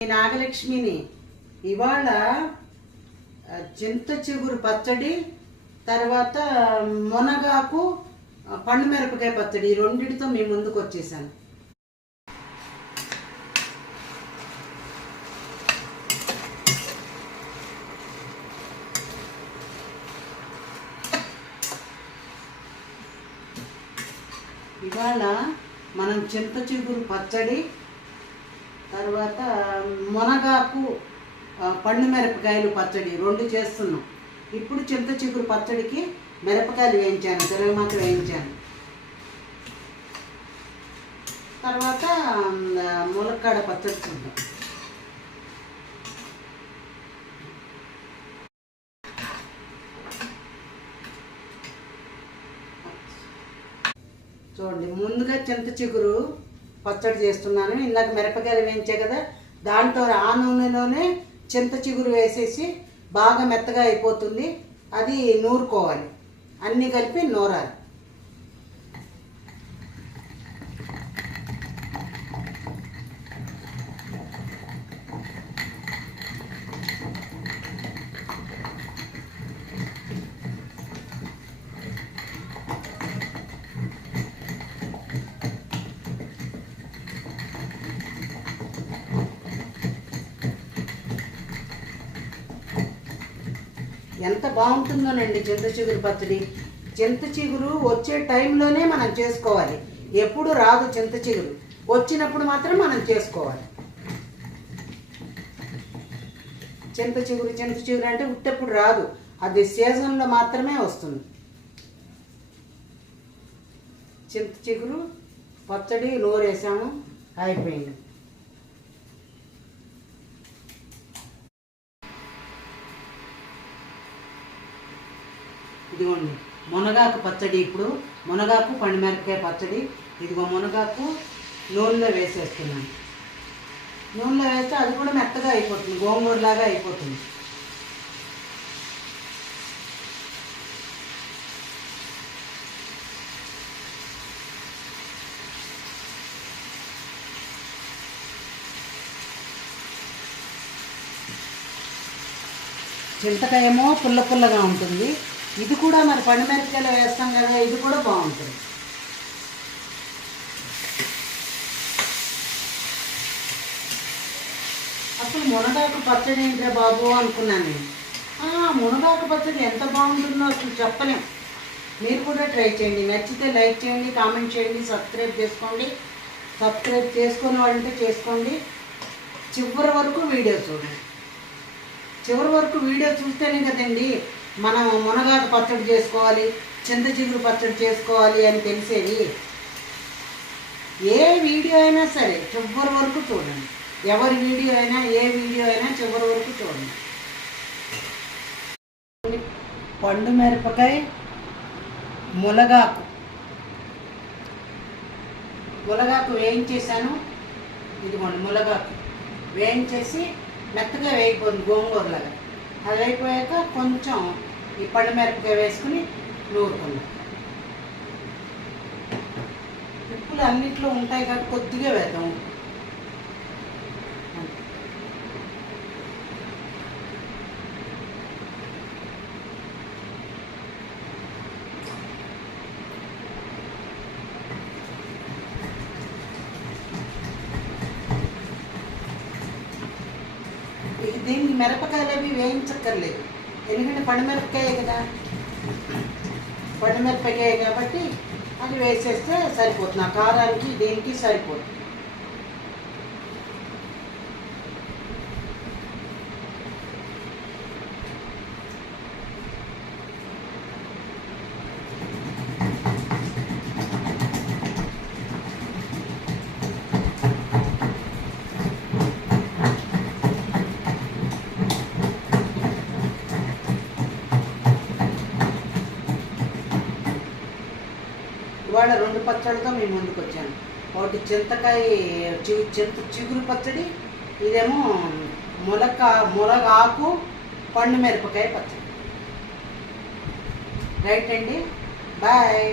నాగలక్ష్మిని. ఇవాళ చింత చిగురు పచ్చడి తర్వాత మునగాకు పండు మిరపకాయ పచ్చడి ఈ రెండింటితో మీ ముందుకు వచ్చేసాను ఇవాళ మనం చింత చిగురు పచ్చడి తర్వాత మునగాకు పండు మిరపకాయలు పచ్చడి రెండు చేస్తున్నాం. ఇప్పుడు చింత చిగురు పచ్చడికి మిరపకాయలు వేయించాను తిరగమాత వేయించాను. తర్వాత ములక్కాడ పచ్చడి చూద్దాం. చూడండి ముందుగా చింత చిగురు పచ్చడి చేస్తున్నాను. ఇందాక మిరపకాయలు వేయించే కదా దాంట్లో ఆ నూనెలోనే చింత చిగురు వేసేసి బాగా మెత్తగా అయిపోతుంది. అది నూరుకోవాలి. అన్నీ కలిపి నూరాలి. ఎంత బాగుంటుందోనండి చింత చిగురు పచ్చడి. చింత చిగురు వచ్చే టైంలోనే మనం చేసుకోవాలి. ఎప్పుడు రాదు చింత చిగురు. వచ్చినప్పుడు మాత్రం మనం చేసుకోవాలి. చింత చిగురు చింత చిగురు అంటే ఉట్టప్పుడు రాదు. అది సీజన్లో మాత్రమే వస్తుంది. చింత చిగురు పచ్చడి నూరేసాము అయిపోయింది. ఇదిగోండి మునగాకు పచ్చడి ఇప్పుడు. మునగాకు పండుమిరపకాయ పచ్చడి. ఇదిగో మునగాకు నూనెలో వేసేస్తున్నాను. నూనెలో వేస్తే అది కూడా మెత్తగా అయిపోతుంది గోంగూరలాగా అయిపోతుంది. చింతకాయ ఏమో పుల్ల పుల్లగా ఉంటుంది. ఇది కూడా మరి పండుమిరపకాయలు వేస్తాం కదా ఇది కూడా బాగుంటుంది. అసలు మునగాకు పచ్చడి ఏంట్రా బాబు అనుకున్నాను నేను. మునగాకు పచ్చడి ఎంత బాగుంటుందో అసలు చెప్పలేం. మీరు కూడా ట్రై చేయండి. నచ్చితే లైక్ చేయండి కామెంట్ చేయండి సబ్స్క్రైబ్ చేసుకోండి. సబ్స్క్రైబ్ చేసుకునే వాళ్ళంటే చేసుకోండి. చివరి వరకు వీడియో చూడండి. చివరి వరకు వీడియో చూస్తేనే కదండి మనం మునగాకు పచ్చడి చేసుకోవాలి చింత చిగురు పచ్చడి చేసుకోవాలి అని తెలిసేది. ఏ వీడియో అయినా సరే చివరి వరకు చూడండి. ఎవరి వీడియో అయినా ఏ వీడియో అయినా చివరి వరకు చూడండి. పండు మిరపకాయ మునగాకు. మునగాకు వేయించేసాను ఇదిగోండి మునగాకు. వేయించేసి మెత్తగా వేయిపోతుంది గోంగూరలాగా. అది అయిపోయాక కొంచెం ఈ పండు మిరపకాయ వేసుకుని నూరుకున్నాం. ఉప్పులు అన్నిట్లో ఉంటాయి కాబట్టి కొద్దిగా వేద్దాం. ఉప్పు దీన్ని మిరపకాయలు అవి వేయించక్కర్లేదు. ఎందుకంటే పండుమిరపకాయ కదా. పండుమిరపకాయ కాబట్టి అది వేసేస్తే సరిపోతుంది. ఆ కారానికి దీనికి సరిపోతుంది. ఇవాళ రెండు పచ్చళ్ళతో మేము ముందుకు వచ్చాను ఒకటి చింతకాయ చిగు చింత చిగురు పచ్చడి ఇదేమో ములక ములగాకు పండు మిరపకాయ పచ్చడి. రైట్ అండి. బాయ్.